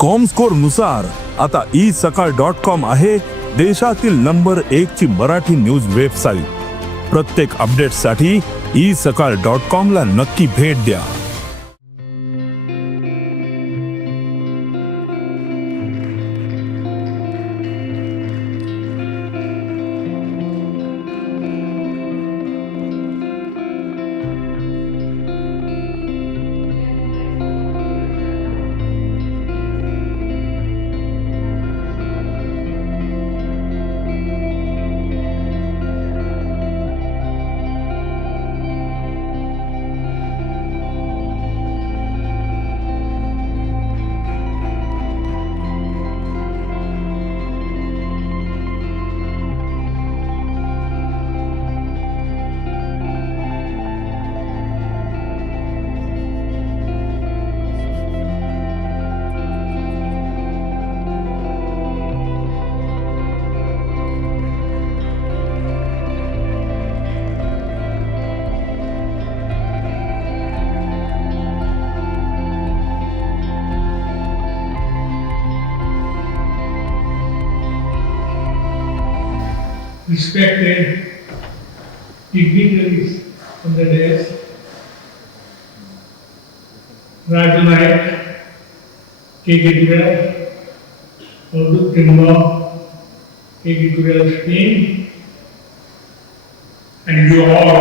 Comscore नुसार आता isakal.com आहे देशातील नंबर 1 ची मराठी न्यूज वेबसाईट. प्रत्येक अपडेटसाठी isakal.com ला नक्की भेट द्या. Respected dignitaries on the dais, Raju Naik, K.K. Durel, Audut Timba, K.K. Durel's team, and you all,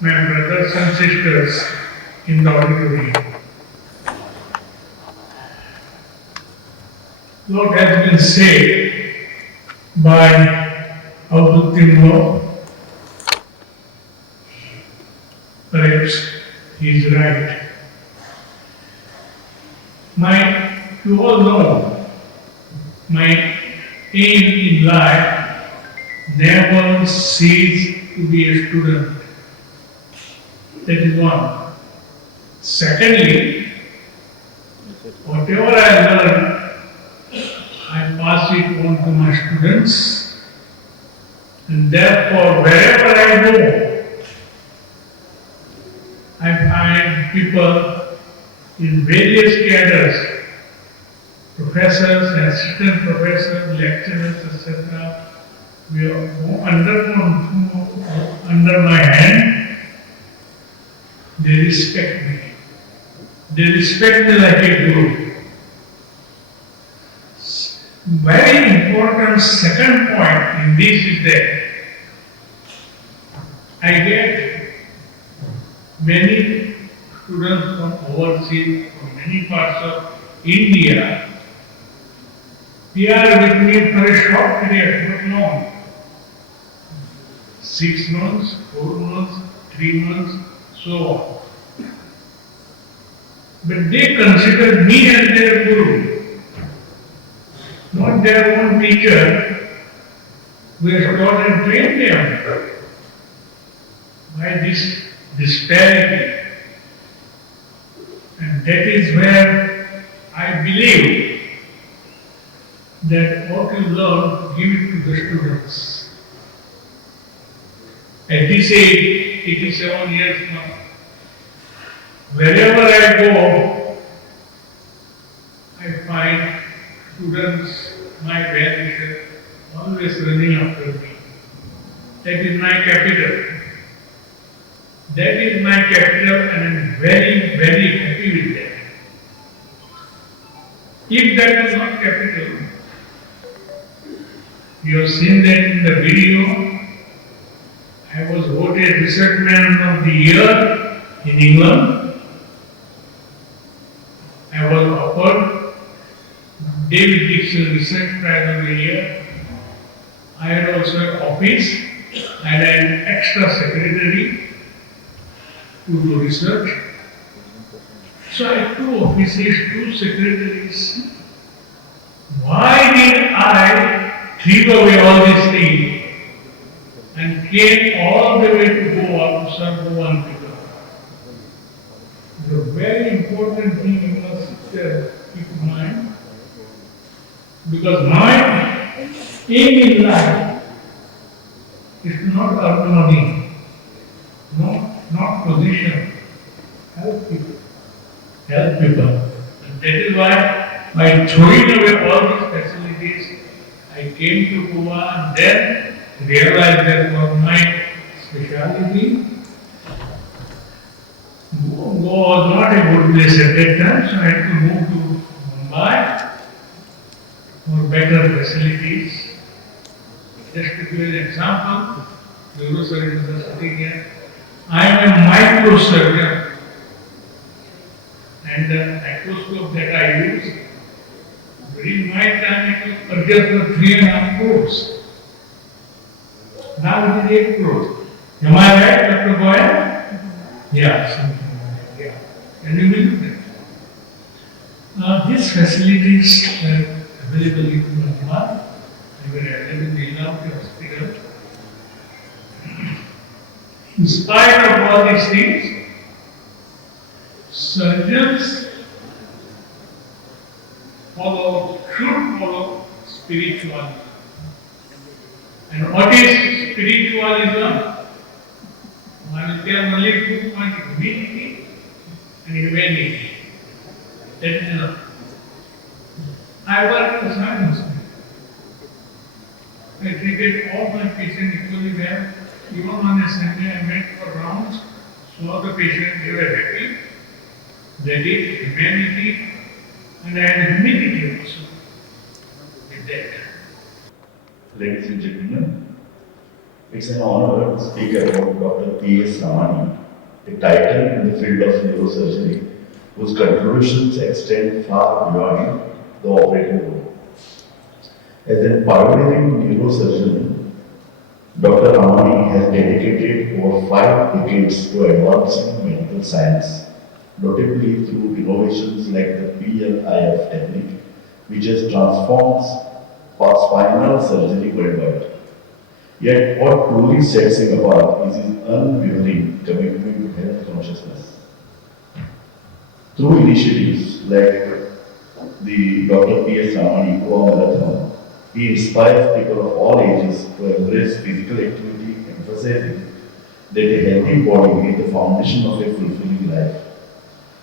my brothers and sisters in the auditorium. What has been said by Audut Timba, perhaps he is right. You all know, my aim in life never cease to be a student. That is one. Secondly, whatever I learn, I pass it on to my students, and therefore wherever I go, I find people in various cadres, professors, assistant professors, lecturers, etc. We are under my hand. They respect me. They respect me like a guru. Very important second point in this is that I get many students from overseas, from many parts of India. They are with me for a short period, not long. 6 months, 4 months, 3 months, so on. But they consider me as their guru, not their own teacher who has taught and trained them. Why this disparity? And that is where I believe that what you learn, give it to the students. At this age, 87 years now, wherever I go, I find students, my well-wishers, always running after me. That is my capital. That is my capital, and I am very, very happy with that. If that was not capital, you have seen that in the video. I was voted Research Man of the Year in England. I was offered David Dixon Research Prize of the Year. I had also an office and an extra secretary to do research. So I had 2 offices, 2 secretaries. Why did I throw away all these things and came all the way to Goa to serve Goan people? The very important thing you must keep in mind, because my aim in life is not earn money, not position, help people. that is why, by throwing away all these facilities, I came to Goa and then realized that for my specialty, Goa was not a good place at that time, so I had to move to Mumbai for better facilities. Just to give an example, neurosurgeons are sitting here. I am a microsurgeon, and the microscope that I use, during my time it was purchased for 3.5 crores. Now it is 8 crores. Am I right, Dr. Goyal? Yeah, something like that. Yeah. Can you believe that? These facilities were available in Mumbai. They were available in the hospital. In spite of all these things, surgeons should follow spiritualism. And what is spiritualism? I will tell only 2 points: humility and humanity. That is enough. I work as a Muslim. I treated all my patients equally well. Even on a Sunday, I went for rounds, saw the patient, they were happy. That is humanity, and I had humility also with that. Ladies and gentlemen, it's an honor to speak about Dr. P.S. Ramani, a titan in the field of neurosurgery, whose contributions extend far beyond the operating room. As a pioneering neurosurgeon, Dr. Ramani has dedicated over 5 decades to advancing medical science, notably through innovations like the PLIF technique, which has transformed spinal surgery worldwide. Yet what truly sets him apart is his unwavering commitment to health consciousness. Through initiatives like the Dr. P.S. Ramani Goa Marathon, he inspires people of all ages to embrace physical activity, emphasizing that a healthy body is the foundation of a fulfilling life.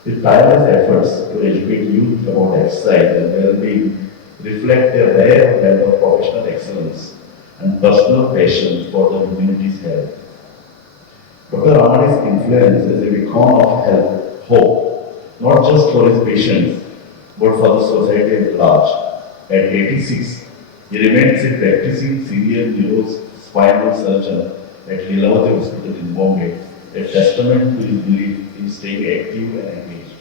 With tireless efforts to educate youth about exercise and well-being reflect a rare blend of professional excellence and personal passion for the community's health. Dr. Ramani's influence is a beacon of health, hope, not just for his patients, but for the society at large. At 86, he remains a practicing senior neurospinal surgeon at Lilavati Hospital in Bombay, a testament to his belief in staying active and engaged.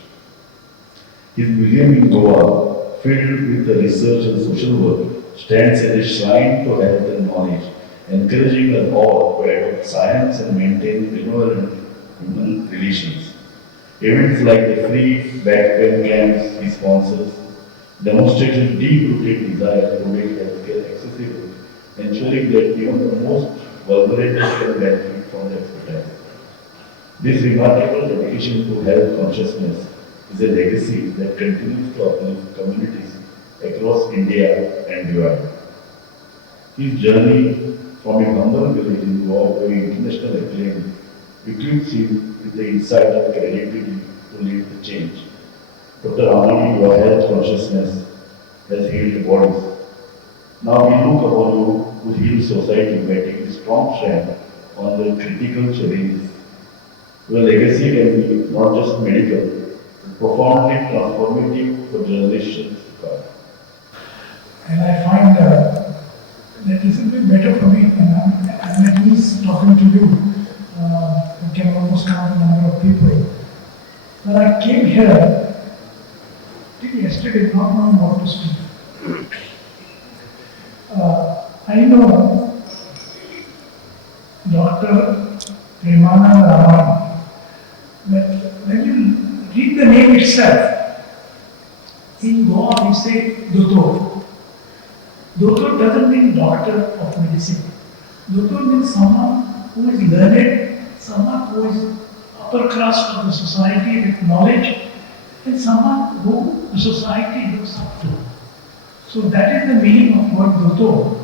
His museum in Goa, filled with the research and social work, stands as a shrine to health and knowledge, encouraging us all to adopt science and maintain benevolent human relations. Events like the free back pain camps he sponsors demonstrate his deep-rooted desire to make healthcare accessible, ensuring that even the most vulnerable can benefit from the expertise. This remarkable dedication to health consciousness is a legacy that continues to uplift communities across India and beyond. His journey from a humble village in Goa to international acclaim equips him with the insight and credibility to lead the change. Dr. Ramani, your health consciousness has healed bodies. Now we look upon you to heal society by taking strong stand on the critical challenges. Your legacy can be not just medical, but profoundly transformative for generations to come. And I find that this will be better for me, and I'm at least talking to you. I can almost count the number of people. When I came here, till yesterday, not knowing what to speak. I know Dr. Premanand Raman, but when you read the name itself, in Goa we say Doctor. Doctor doesn't mean doctor of medicine. Doctor means someone who is learned, someone who is upper class of the society with knowledge, and someone who the society looks up to. So that is the meaning of word Doctor.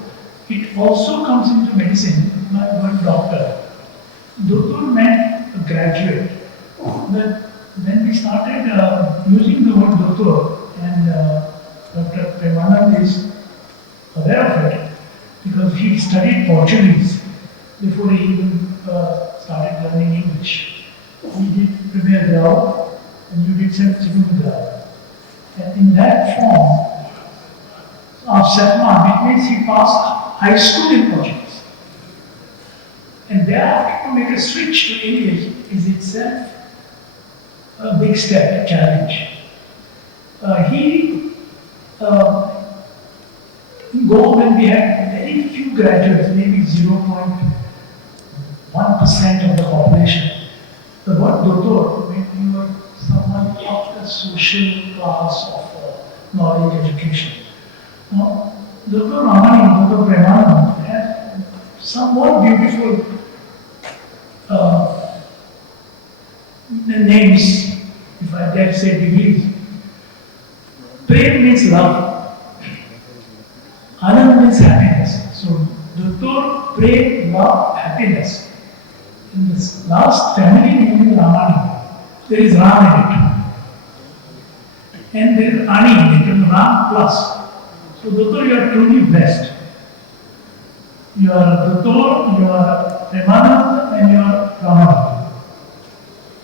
It also comes into medicine by word doctor. Doctor meant a graduate. But when we started using the word Doctor, Portuguese before he even started learning English. He did Premier Grau and you did Second Grau. And in that form of Setman, it means he passed high school in Portuguese. And thereafter to make a switch to English is itself a big step, a challenge. In Goa, when we had very few graduates, maybe 0.1% of the population, the word doctor meant you were someone of the social class of knowledge education. Now, Dr. Ramani, Dr. Premanand had somewhat beautiful names, if I dare say degrees. Prem means love. Anand means happiness. So, Dr. Prem, love, happiness. In this last family name in Ramani, there is Ram in it. And there is Ani in it, and Ram plus. So, Dr. you are truly blessed. You are Dr., you are Premanand, and you are Ramani.